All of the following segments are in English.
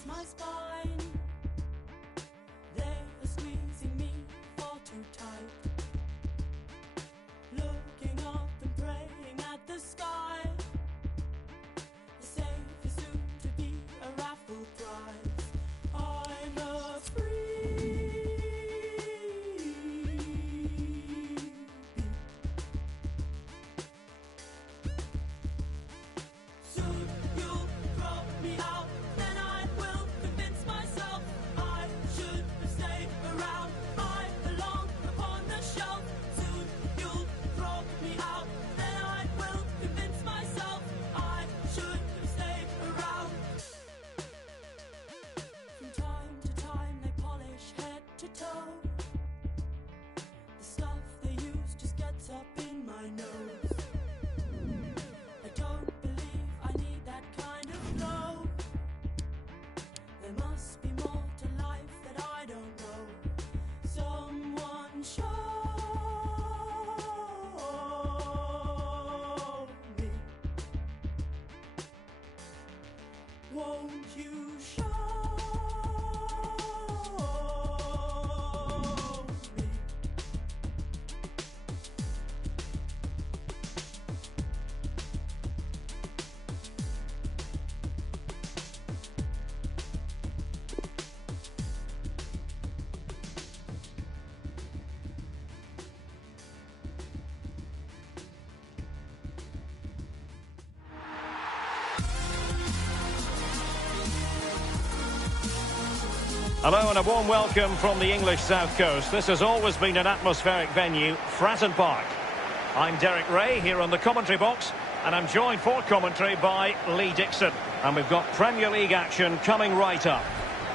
against my spine. They are squeezing me far too tight. Looking up and praying at the sky. The safe is soon to be a raffle prize. I'm a free. Soon you'll drop me out, then I will convince myself I should have stayed around. I belong upon the shelf. Soon you'll drop me out, then I will convince myself I should have stayed around. From time to time they polish head to toe. The stuff they use just gets up in my nose. I don't believe I need that kind of glow. There must be more to life that I don't know. Someone show me. Won't you show me? Hello and a warm welcome from the English South Coast. This has always been an atmospheric venue, Fratton Park. I'm Derek Ray here on the commentary box, and I'm joined for commentary by Lee Dixon. And we've got Premier League action coming right up.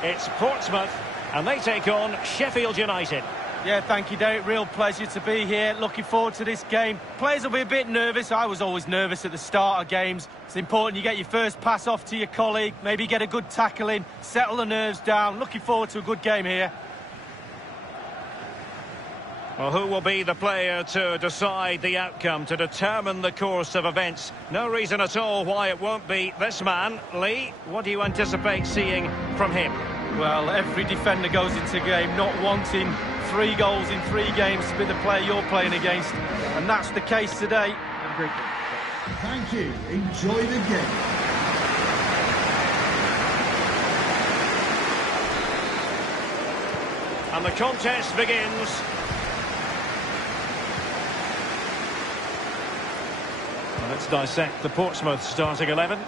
It's Portsmouth, and they take on Sheffield United. Yeah, thank you, Derek. Real pleasure to be here. Looking forward to this game. Players will be a bit nervous. I was always nervous at the start of games. It's important you get your first pass off to your colleague, maybe get a good tackle in, settle the nerves down. Looking forward to a good game here. Well, who will be the player to decide the outcome, to determine the course of events? No reason at all why it won't be this man. Lee, what do you anticipate seeing from him? Well, every defender goes into a game not wanting 3 goals in 3 games to be the player you're playing against, and that's the case today. Have a great game. Thank you. Enjoy the game. And the contest begins. Well, let's dissect the Portsmouth starting 11.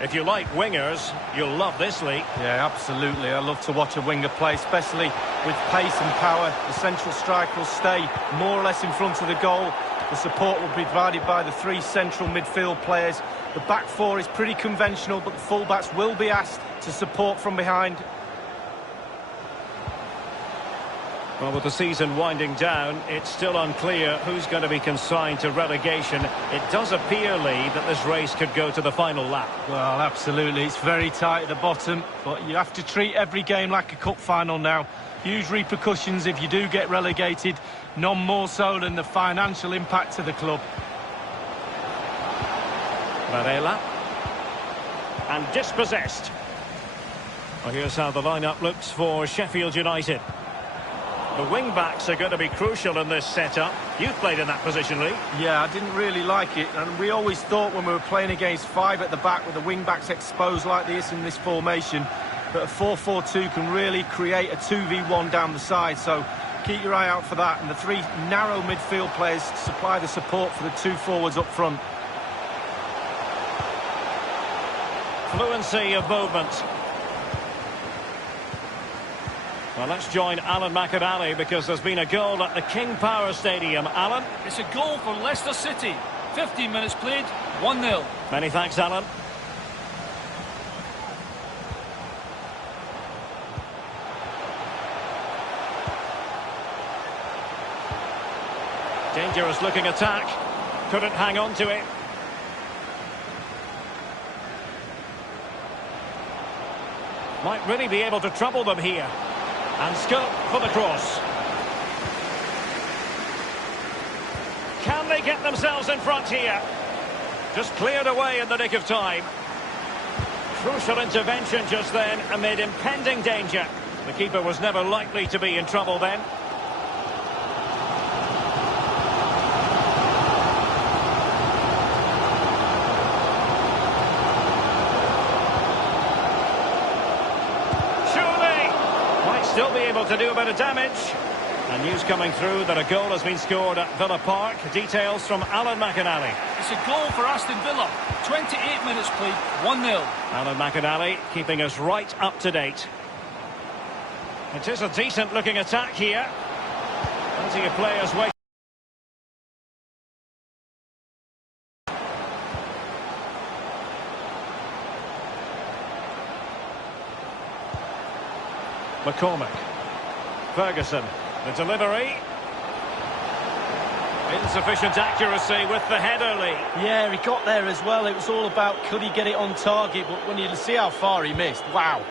If you like wingers, you'll love this, Lee. Yeah, absolutely. I love to watch a winger play, especially with pace and power. The central striker will stay more or less in front of the goal. The support will be provided by the 3 central midfield players. The back 4 is pretty conventional, but the fullbacks will be asked to support from behind. Well, with the season winding down, it's still unclear who's going to be consigned to relegation. It does appear, Lee, that this race could go to the final lap. Well, absolutely. It's very tight at the bottom, but you have to treat every game like a cup final now. Huge repercussions if you do get relegated, none more so than the financial impact to the club. Varela. And dispossessed. Well, here's how the lineup looks for Sheffield United. The wing-backs are going to be crucial in this setup. You've played in that position, Lee. Yeah, I didn't really like it, and we always thought when we were playing against 5 at the back with the wing-backs exposed like this in this formation, that a 4-4-2 can really create a 2v1 down the side, so keep your eye out for that. And the 3 narrow midfield players supply the support for the 2 forwards up front. Fluency of movement. Well, let's join Alan McAnally because there's been a goal at the King Power Stadium. Alan? It's a goal for Leicester City. 15 minutes played, 1-0. Many thanks, Alan. Dangerous looking attack. Couldn't hang on to it. Might really be able to trouble them here. And scope for the cross. Can they get themselves in front here? Just cleared away in the nick of time. Crucial intervention just then amid impending danger. The keeper was never likely to be in trouble then. Still be able to do a bit of damage. And news coming through that a goal has been scored at Villa Park. Details from Alan McInally. It's a goal for Aston Villa. 28 minutes played, 1-0. Alan McInally keeping us right up to date. It is a decent looking attack here. Plenty of players waiting. McCormick. Ferguson. The delivery. Insufficient accuracy with the header, Lee. Yeah, he got there as well. It was all about could he get it on target, but when you see how far he missed, wow.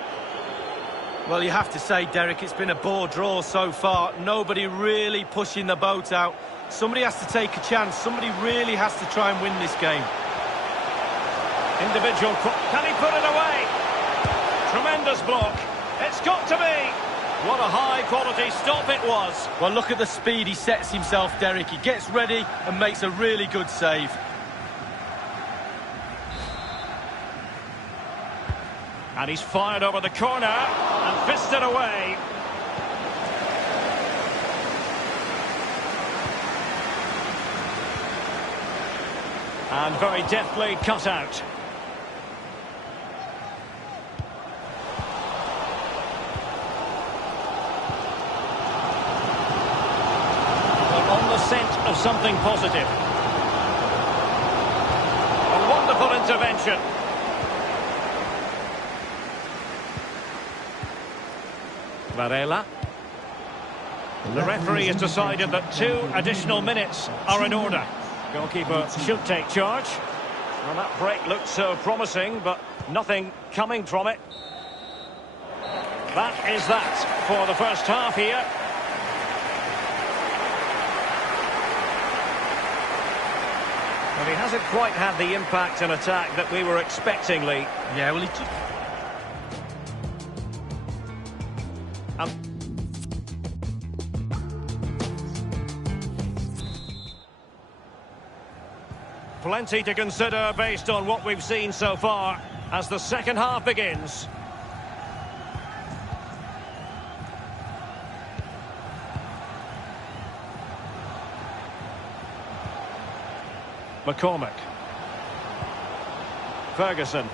Well, you have to say, Derek, it's been a bore draw so far. Nobody really pushing the boat out. Somebody has to take a chance. Somebody really has to try and win this game. Individual. Can he put it away? Tremendous block. It's got to be. What a high-quality stop it was. Well, look at the speed he sets himself, Derek. He gets ready and makes a really good save. And he's fired over the corner and fisted away. And very deftly cut out. Scent of something positive. A wonderful intervention. Varela. The referee has decided that 2 additional minutes are in order. Goalkeeper should take charge. Well, that break looked so promising, but nothing coming from it. That is that for the first half here. But he hasn't quite had the impact and attack that we were expecting, Lee. Yeah, well, Plenty to consider based on what we've seen so far as the second half begins. McCormick. Ferguson.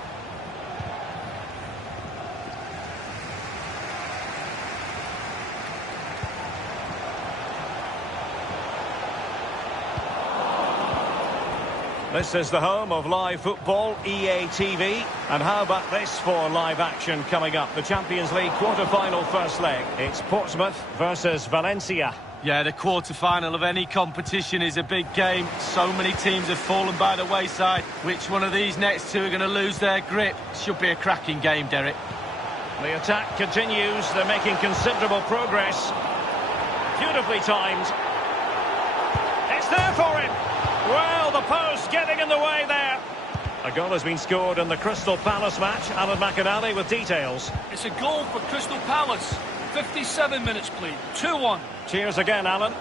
This is the home of live football, EA TV. And how about this for live action coming up? The Champions League quarter-final first leg. It's Portsmouth versus Valencia. yeah, the quarter-final of any competition is a big game. So many teams have fallen by the wayside. Which one of these next two are going to lose their grip? Should be a cracking game, Derek. The attack continues. They're making considerable progress. Beautifully timed. It's there for him. Well, the post getting in the way there. A goal has been scored in the Crystal Palace match. Alan McInally with details. It's a goal for Crystal Palace. 57 minutes played. 2-1. Cheers again, Alan.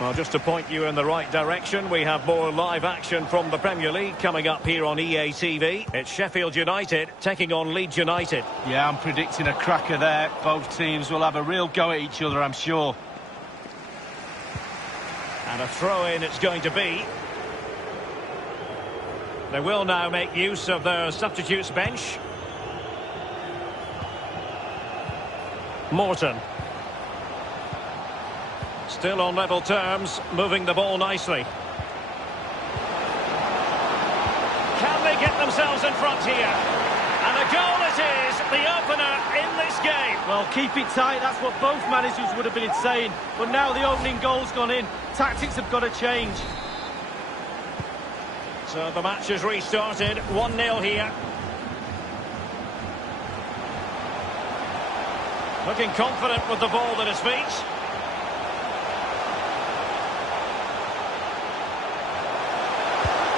Well, just to point you in the right direction, we have more live action from the Premier League coming up here on EA TV. It's Sheffield United taking on Leeds United. Yeah, I'm predicting a cracker there. Both teams will have a real go at each other, I'm sure. And a throw-in it's going to be. They will now make use of their substitutes bench. Morton. Still on level terms, moving the ball nicely. Can they get themselves in front here? And a goal it is, the opener in this game. Well, keep it tight, that's what both managers would have been saying. But now the opening goal's gone in. Tactics have got to change. So the match has restarted, 1-0 here. Looking confident with the ball at his feet.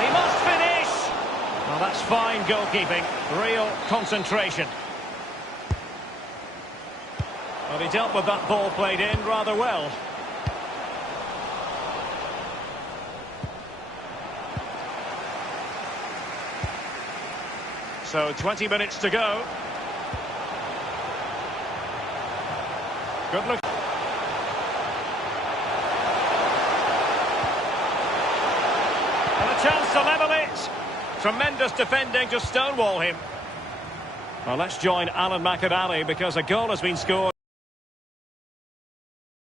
He must finish. Well, that's fine goalkeeping. Real concentration. Well, he dealt with that ball played in rather well. So 20 minutes to go. Good look. And a chance to level it. Tremendous defending to stonewall him. Well, let's join Alan McAnally because a goal has been scored.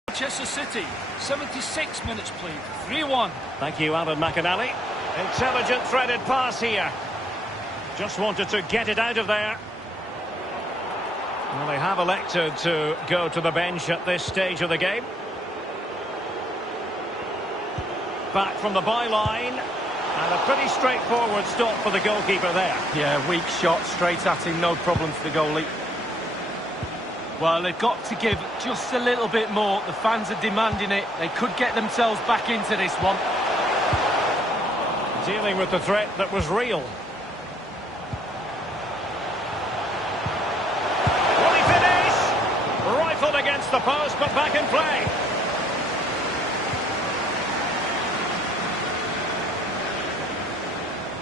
Manchester City, 76 minutes played, 3-1. Thank you, Alan McAnally. Intelligent threaded pass here. Just wanted to get it out of there. Well, they have elected to go to the bench at this stage of the game. Back from the byline. And a pretty straightforward stop for the goalkeeper there. Yeah, weak shot, straight at him, no problem for the goalie. Well, they've got to give just a little bit more. The fans are demanding it. They could get themselves back into this one. Dealing with the threat that was real. Will he finish? Rifled against the post, but back in play.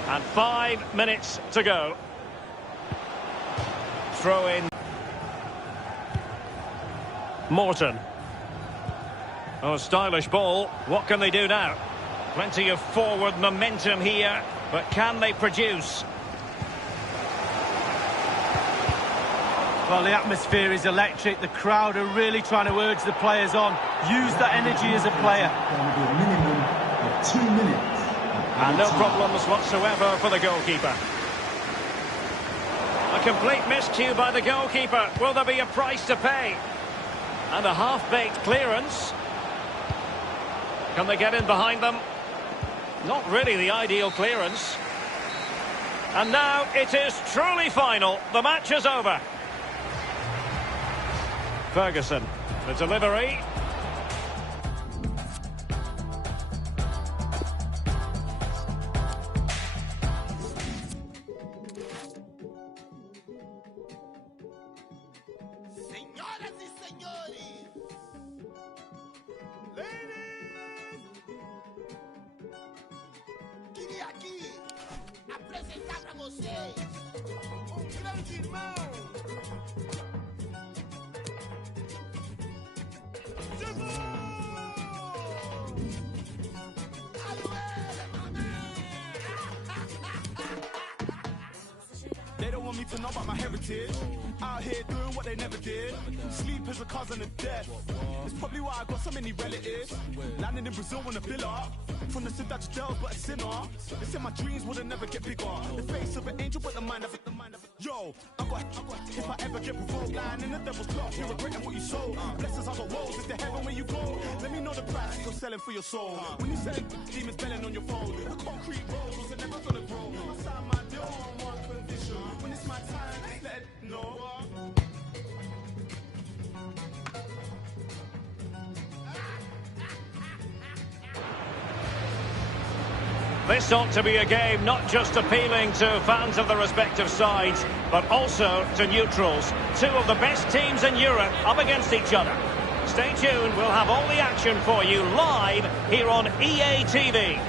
And 5 minutes to go. Throw in. Morton. Oh, stylish ball. What can they do now? Plenty of forward momentum here, but can they produce? Well, the atmosphere is electric. The crowd are really trying to urge the players on. Use that energy as a player. Going to be a minimum of 2 minutes. And no problems whatsoever for the goalkeeper. A complete miscue by the goalkeeper. Will there be a price to pay? And a half-baked clearance. Can they get in behind them? Not really the ideal clearance. And now it is truly final. The match is over. Ferguson, the delivery. Apresentar pra vocês grande irmão. They don't want me to know about my heritage. Out here doing what they never did. Sleep is a cousin of death. It's probably why I got so many relatives. Landing in Brazil on a villa. From the Dutch Dells, but a sinner. They said my dreams would never get bigger. The face of an angel, but the mind of it. Yo, I got. If I ever get provoked, lying in the devil's plot, you're regretting what you sold. Blessings I got woes. Is the heaven where you go? Let me know the price that you're selling for your soul. When you selling demons belling on your phone, the concrete roads are never gonna grow. I signed my deal on one condition. When it's my time, just let it know. This ought to be a game not just appealing to fans of the respective sides, but also to neutrals. Two of the best teams in Europe up against each other. Stay tuned, we'll have all the action for you live here on EA TV.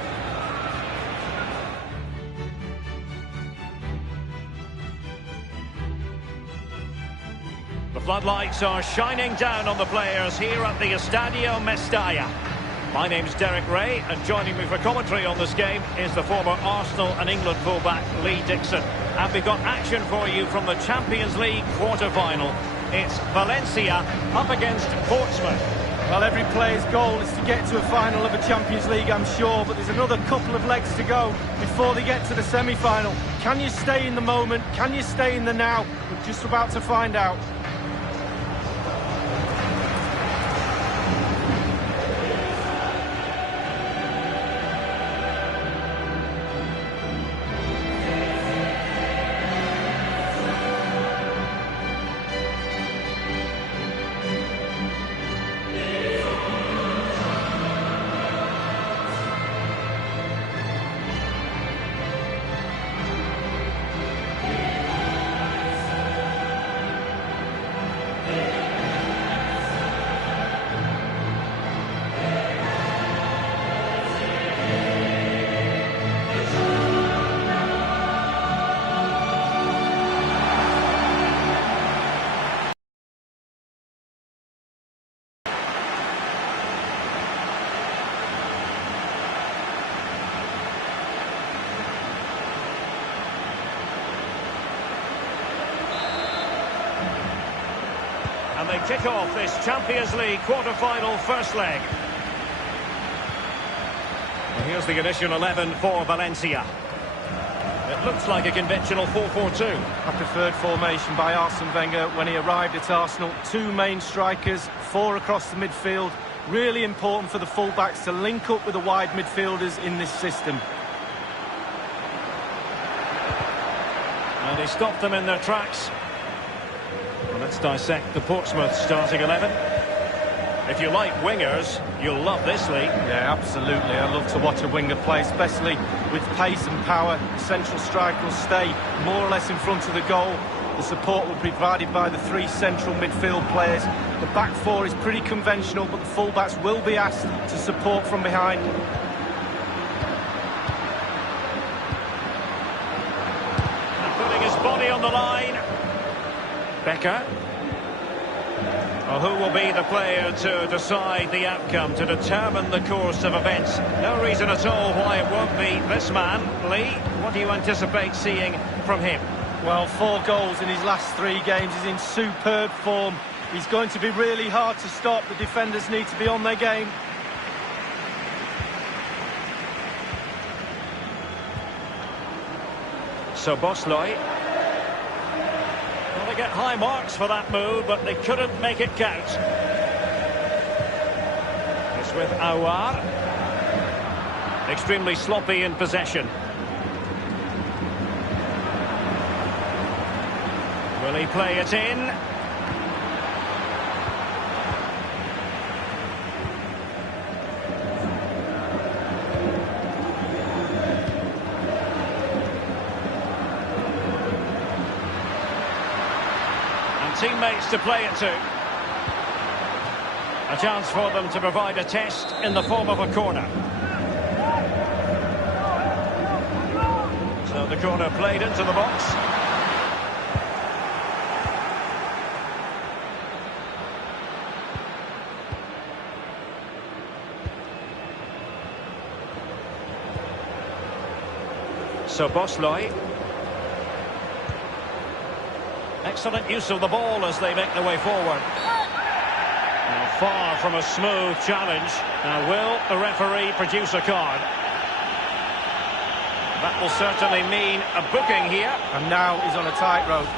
The floodlights are shining down on the players here at the Estadio Mestalla. My name's Derek Ray, and joining me for commentary on this game is the former Arsenal and England fullback Lee Dixon. And we've got action for you from the Champions League quarter-final. It's Valencia up against Portsmouth. Well, every player's goal is to get to a final of a Champions League, I'm sure, but there's another couple of legs to go before they get to the semi-final. Can you stay in the moment? Can you stay in the now? We're just about to find out. they kick off this Champions League quarter-final first leg. Well, here's the initial 11 for Valencia. It looks like a conventional 4-4-2. A preferred formation by Arsene Wenger when he arrived at Arsenal. Two main strikers, four across the midfield. Really important for the fullbacks to link up with the wide midfielders in this system. And he stopped them in their tracks. Well, let's dissect the Portsmouth starting 11. If you like wingers, you'll love this league. Yeah, absolutely. I love to watch a winger play, especially with pace and power. The central striker will stay more or less in front of the goal. The support will be provided by the three central midfield players. The back four is pretty conventional, but the fullbacks will be asked to support from behind. And putting his body on the line. Becker. Well, who will be the player to decide the outcome, to determine the course of events? No reason at all why it won't be this man. Lee, what do you anticipate seeing from him? Well, 4 goals in his last 3 games. He's in superb form. He's going to be really hard to stop. The defenders need to be on their game. So Bosloy. Well, they get high marks for that move, but they couldn't make it count. It's with Aouar. Extremely sloppy in possession. Will he play it in? Teammates to play it to. A chance for them to provide a test in the form of a corner. So the corner played into the box. So Bosloy. Excellent use of the ball as they make their way forward. Now, far from a smooth challenge. Now, will the referee produce a card? That will certainly mean a booking here. And now he's on a tightrope.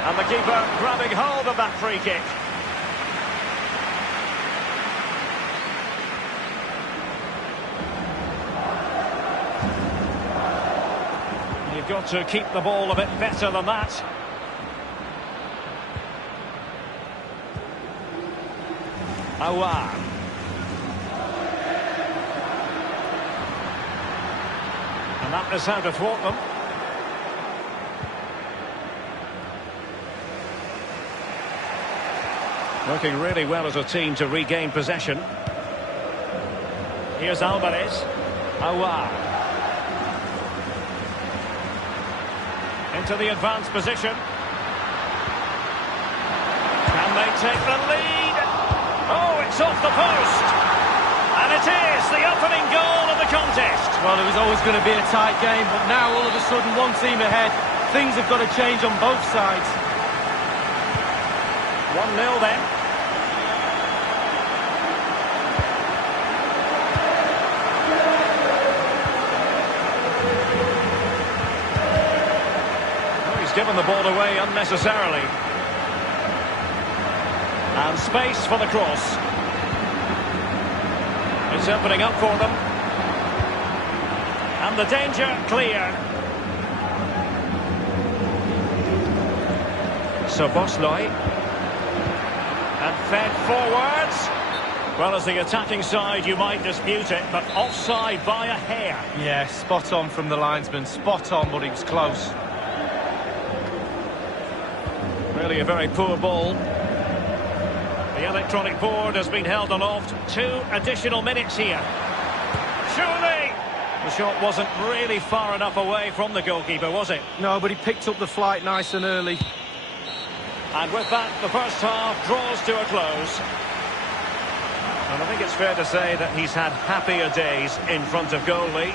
And the keeper grabbing hold of that free kick. You've got to keep the ball a bit better than that. Aouar. And that is how to thwart them. Working really well as a team to regain possession. Here's Alvarez. Aouar. Into the advanced position. Can they take the lead? Oh, it's off the post. And it is the opening goal of the contest. Well, it was always going to be a tight game, but now all of a sudden one team ahead. Things have got to change on both sides. 1-0 then. Given the ball away unnecessarily. And space for the cross. It's opening up for them. And the danger clear. So Bosloy. And fed forwards. Well, as the attacking side, you might dispute it, but offside by a hair. Yeah, spot on from the linesman. Spot on, but he was close. Really a very poor ball. The electronic board has been held aloft. 2 additional minutes here. Surely! The shot wasn't really far enough away from the goalkeeper, was it? No, but he picked up the flight nice and early. And with that, the first half draws to a close. And I think it's fair to say that he's had happier days in front of goalie.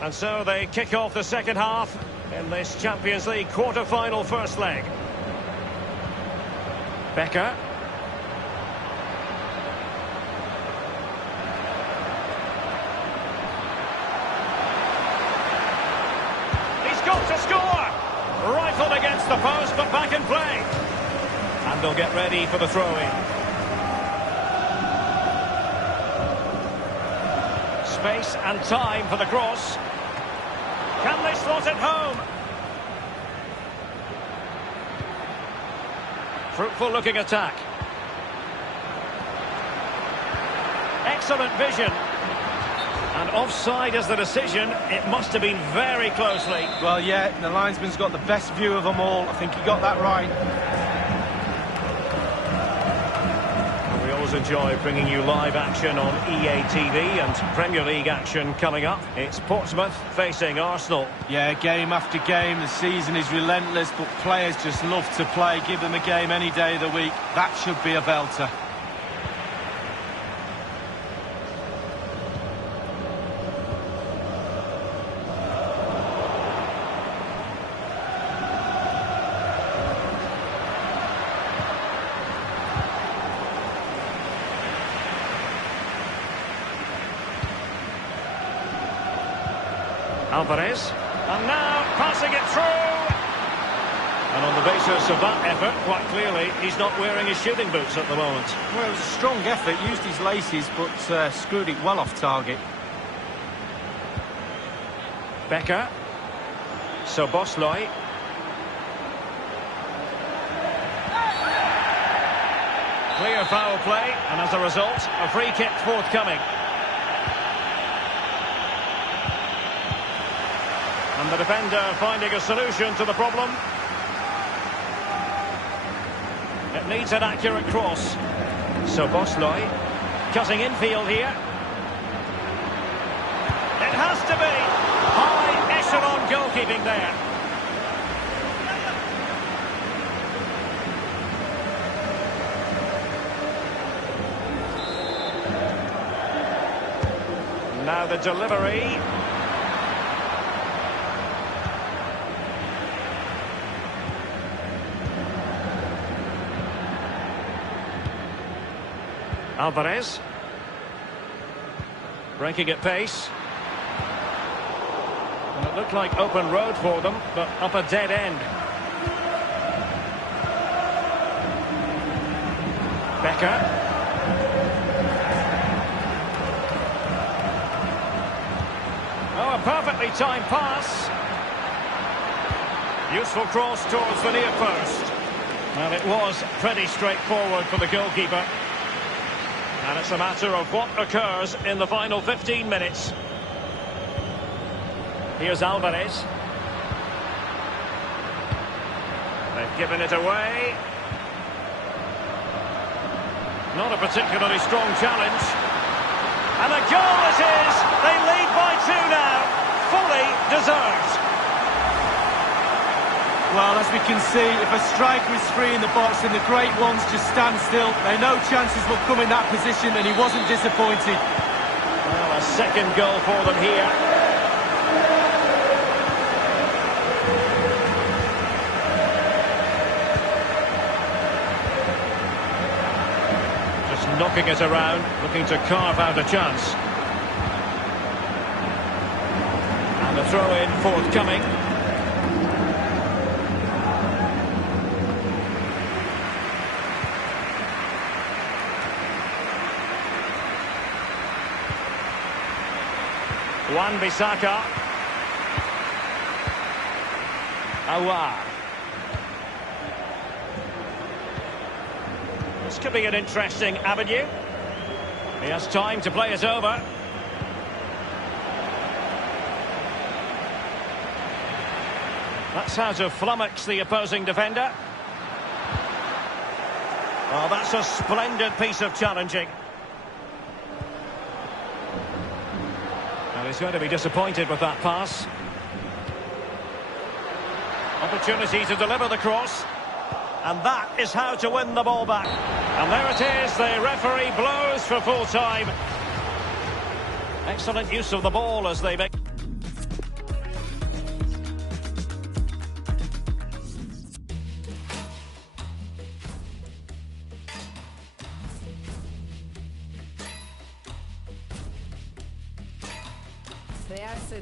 And so they kick off the second half in this Champions League quarter-final first leg. Becker. He's got to score! Rifled against the post, but back in play. And they'll get ready for the throw-in. Space and time for the cross. Can they slot it home? Fruitful looking attack. Excellent vision. And offside is the decision. It must have been very closely. Well, yeah, the linesman's got the best view of them all. I think he got that right. We always enjoy bringing you live action on EA TV and Premier League action coming up. It's Portsmouth facing Arsenal. Yeah, game after game, the season is relentless, but players just love to play. Give them a game any day of the week. That should be a belter. Alvarez, and now passing it through. And on the basis of that effort, quite clearly, he's not wearing his shooting boots at the moment. Well, it was a strong effort, used his laces, but screwed it well off target. Becker. Szoboszlai. Clear foul play, and as a result, a free kick forthcoming. And the defender finding a solution to the problem. It needs an accurate cross. Szoboszlai cutting infield here. It has to be. High echelon goalkeeping there. Now the delivery. Alvarez. Breaking at pace. And it looked like open road for them, but up a dead end. Becker. Oh, a perfectly timed pass. Useful cross towards the near post. Well, it was pretty straightforward for the goalkeeper. And it's a matter of what occurs in the final 15 minutes. Here's Alvarez. They've given it away. Not a particularly strong challenge. And a goal it is! They lead by 2 now. Fully deserved. Well, as we can see, if a striker is free in the box and the great ones just stand still, they know chances will come in that position, and he wasn't disappointed. Well, a second goal for them here. Just knocking it around, looking to carve out a chance. And the throw-in forthcoming. Wan-Bissaka. Aouar. this could be an interesting avenue. He has time to play it over. That's how to flummox the opposing defender. Oh, that's a splendid piece of challenging. And he's going to be disappointed with that pass. Opportunity to deliver the cross. And that is how to win the ball back. And there it is, the referee blows for full time. Excellent use of the ball as they make... Crearse